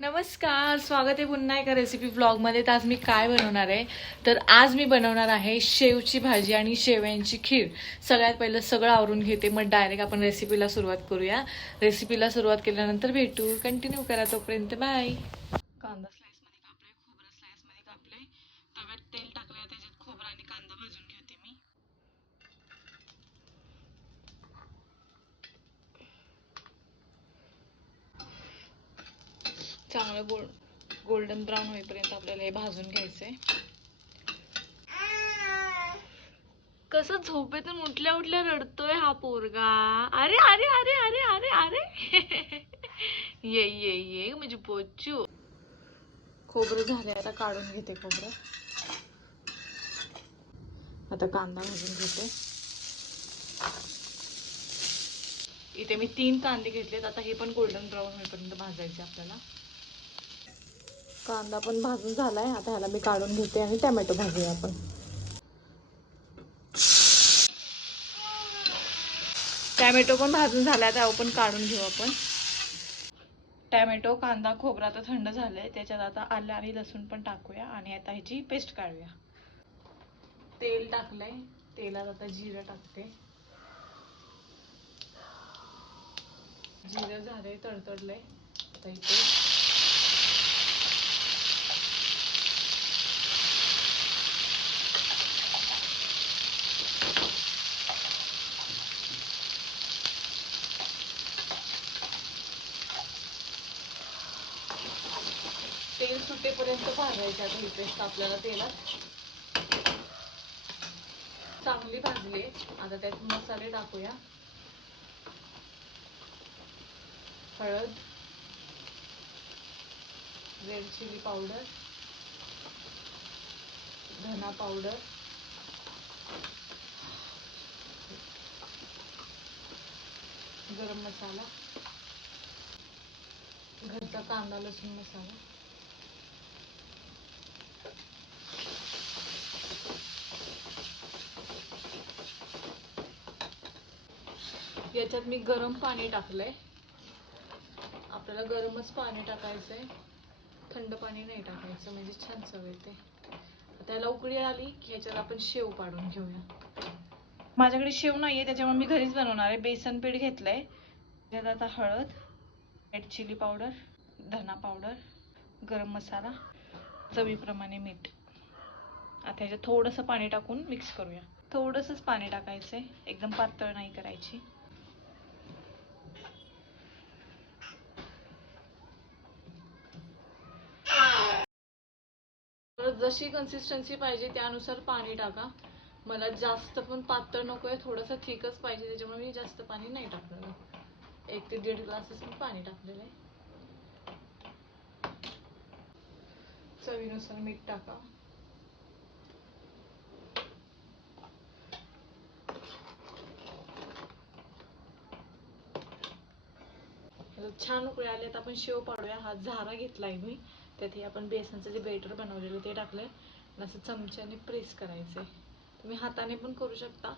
नमस्कार स्वागत आहे पुन्हा एका रेसिपी ब्लॉगमध्ये तर आज मी काय बनवणार आहे? तर आज मी बनवणार आहे शेवची भाजी आणि शेव्यांची खीर. सगळ्यात पहिलं सगळं आवरून घेते. मग डायरेक्ट आपण रेसिपीला सुरुवात करूया. रेसिपीला सुरुवात केल्यानंतर भेटू. कंटिन्यू करा तोपर्यंत. बाय कांदा स्लाइसमध्ये कापलाय खोबरं स्लाइसमध्ये कापलंय तव्यात तेल टाकलंय त्याच्यात खोबरं आणि कांदा भाजून घेते मी चांगलं गोल गोल्डन ब्राऊन होईपर्यंत आपल्याला हे भाजून घ्यायचंय. कसं झोपेतून उठल्या उठल्या रडतोय हा पोरगा. अरे अरे अरे अरे अरे अरे. ये ये ये म्हणजे पोचू खोबरं झाले आता काढून घेते खोबरं. आता कांदा भाजून घेते. इथे मी तीन कांदे घेतलेत आता हे पण गोल्डन ब्राऊन होईपर्यंत भाजायचे आपल्याला. कांदा पण भाजून झाला आहे आता ह्याला मी काढून घेते आणि टॅमॅटो भाजूया आपण. टॅमॅटो पण भाजून झालाय. आता पण काढून घेऊ आपण. टॅमॅटो कांदा खोबरा आता थंड झालंय. त्याच्यात आता आलं आणि लसूण पण टाकूया आणि आता ह्याची पेस्ट काढूया. तेल टाकलंय. तेलात आता जिरं टाकते. जिरं झालंय तडतडलंय. आता इथे तेल सुटेपर्यंत भाजायचे आता ही पेस्ट आपल्याला तेलात? चांगली भाजली. आता त्यात मसाले टाकूया. हळद रेड चिली पावडर धना पावडर गरम मसाला घरचा कांदा लसूण मसाला. याच्यात मी गरम पाणी टाकलंय. आपल्याला गरमच पाणी टाकायचंय. थंड पाणी नाही टाकायचं म्हणजे छान चव येते. त्याला उकळी आली की ह्याच्यात आपण शेव पाडून घेऊया. माझ्याकडे शेव नाहीये त्याच्यामुळे मी घरीच बनवणार आहे. बेसन पीठ घेतलंय. त्यात आता हळद रेड चिली पावडर धना पावडर गरम मसाला चवीप्रमाणे मीठ. आता ह्याच्यात थोडंसं पाणी टाकून मिक्स करूया. थोडंसंच पाणी टाकायचंय. एकदम पातळ नाही करायची. जशी कन्सिस्टन्सी पाहिजे त्यानुसार पाणी टाका. मला जास्त पण पातळ नको आहे थोडंसं थिकच पाहिजे त्याच्यामुळे मी जास्त पाणी नाही टाकलेलं एक ते दीड ग्लासेस मी पाणी टाकलेलं आहे. चवीनुसार मीठ टाका. छान उकळे आले तर आपण शेव पाडूया. हा झारा घेतलाय मी. त्यात हे आपण बेसनचं जे बेटर बनवलेलं ते टाकलं आहे असं चमच्याने प्रेस करायचंय. तुम्ही हाताने पण करू शकता.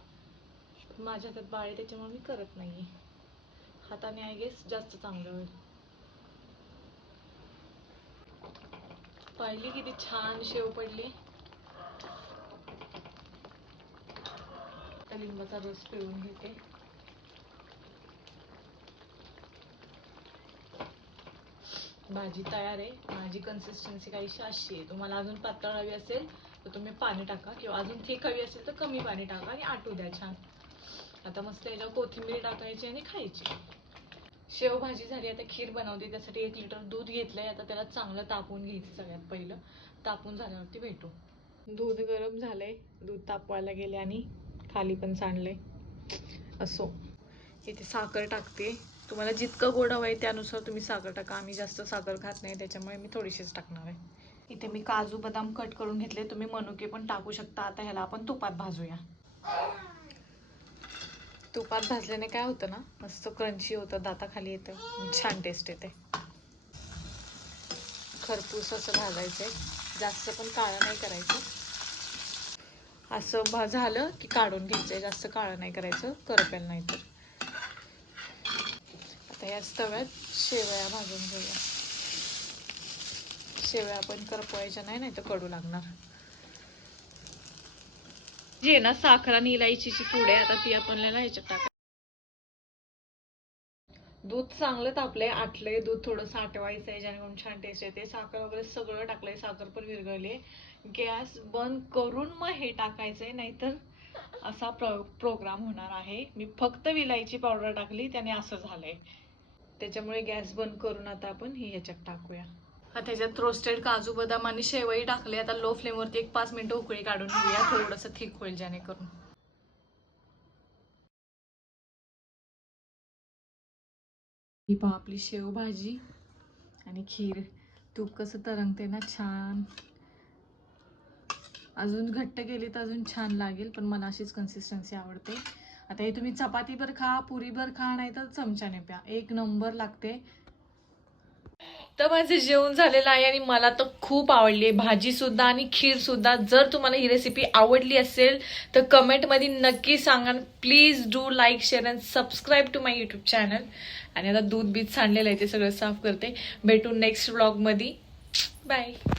माझ्या हातात बाळ आहे त्याच्यामुळे मी करत नाहीये. हाताने आय गेस जास्त चांगलं होईल. पाहिली किती छान शेव पडली. आता लिंबाचा रस पिळून घेते. भाजी तयार आहे. माझी कन्सिस्टन्सी काहीशी अशी आहे. तुम्हाला अजून पातळ हवी असेल तर तुम्ही पाणी टाका. किंवा अजून थिक हवी असेल तर कमी पाणी टाका आणि आटू द्या छान. आता मस्त याच्यावर कोथिंबीर टाकायची आणि खायची. शेव भाजी झाली. आता खीर बनवते. त्यासाठी एक लिटर दूध घेतलंय. आता त्याला चांगलं तापवून घ्यायचं सगळ्यात पहिलं. तापून झाल्यावरती भेटू. दूध गरम झालंय. दूध तापवायला गेले आणि खाली पण सांडले असो. इथे साखर टाकते. तुम्हाला जितकं गोड हवं आहे त्यानुसार तुम्ही साखर टाका. आम्ही जास्त साखर खात नाही त्याच्यामुळे मी थोडीशीच टाकणार आहे. इथे मी काजू बदाम कट करून घेतले. तुम्ही मनुके पण टाकू शकता. आता ह्याला आपण तुपात भाजूया. तुपात भाजल्याने काय होतं ना मस्त क्रंची होतं दाताखाली येतं. छान टेस्ट येते. खरपूस असं भाजायचं जास्त पण काळं नाही करायचं. असं भा झालं की काढून घ्यायचं जास्त काळं नाही करायचं. करपेल नाही तर आता याच तव्यात शेवया भाजून घेऊया. शेवया आपण करपवायच्या नाही नाही तर कडू लागणार. जे ना साखर आणि इलायचीची जी आहे आता ती आपण ह्याच्यात टाका दूध चांगलं तापलंय आटलंय दूध थोडं साठवायचं आहे जेणेकरून छान टेस्ट येते. साखर वगैरे सगळं टाकलंय साखर पण विरघळली गॅस बंद करून मग हे टाकायचंय नाहीतर असा प्रो प्रोग्राम होणार आहे. मी फक्त विलायची पावडर टाकली त्याने असं झालंय. त्याच्यामुळे गॅस बंद करून आता आपण ही ह्याच्यात टाकूया. आता त्याच्यात रोस्टेड काजू बदाम आणि शेवई टाकले. आता लो फ्लेमवरती एक पाच मिनिटं उकळी काढून घेऊया. थोडंसं थिक होईल जेणेकरून. ही पहा आपली शेवभाजी आणि खीर. तूप कसं तरंगते ना छान. अजून घट्ट केली तर अजून छान लागेल पण मला अशीच कन्सिस्टन्सी आवडते. आता हे तुम्ही चपातीभर खा पुरीभर खा नाही तर चमच्याने प्या. एक नंबर लागते. तर माझं जेवण झालेलं आहे आणि मला तर खूप आवडली आहे. भाजी सुद्धा आणि खीर सुद्धा. जर तुम्हाला ही रेसिपी आवडली असेल तर कमेंटमध्ये नक्की सांगा. Please do like share and subscribe to my YouTube channel आणि आता दूध बीत सांडलेलं आहे ते सगळं साफ करते. भेटू नेक्स्ट व्लॉगमध्ये बाय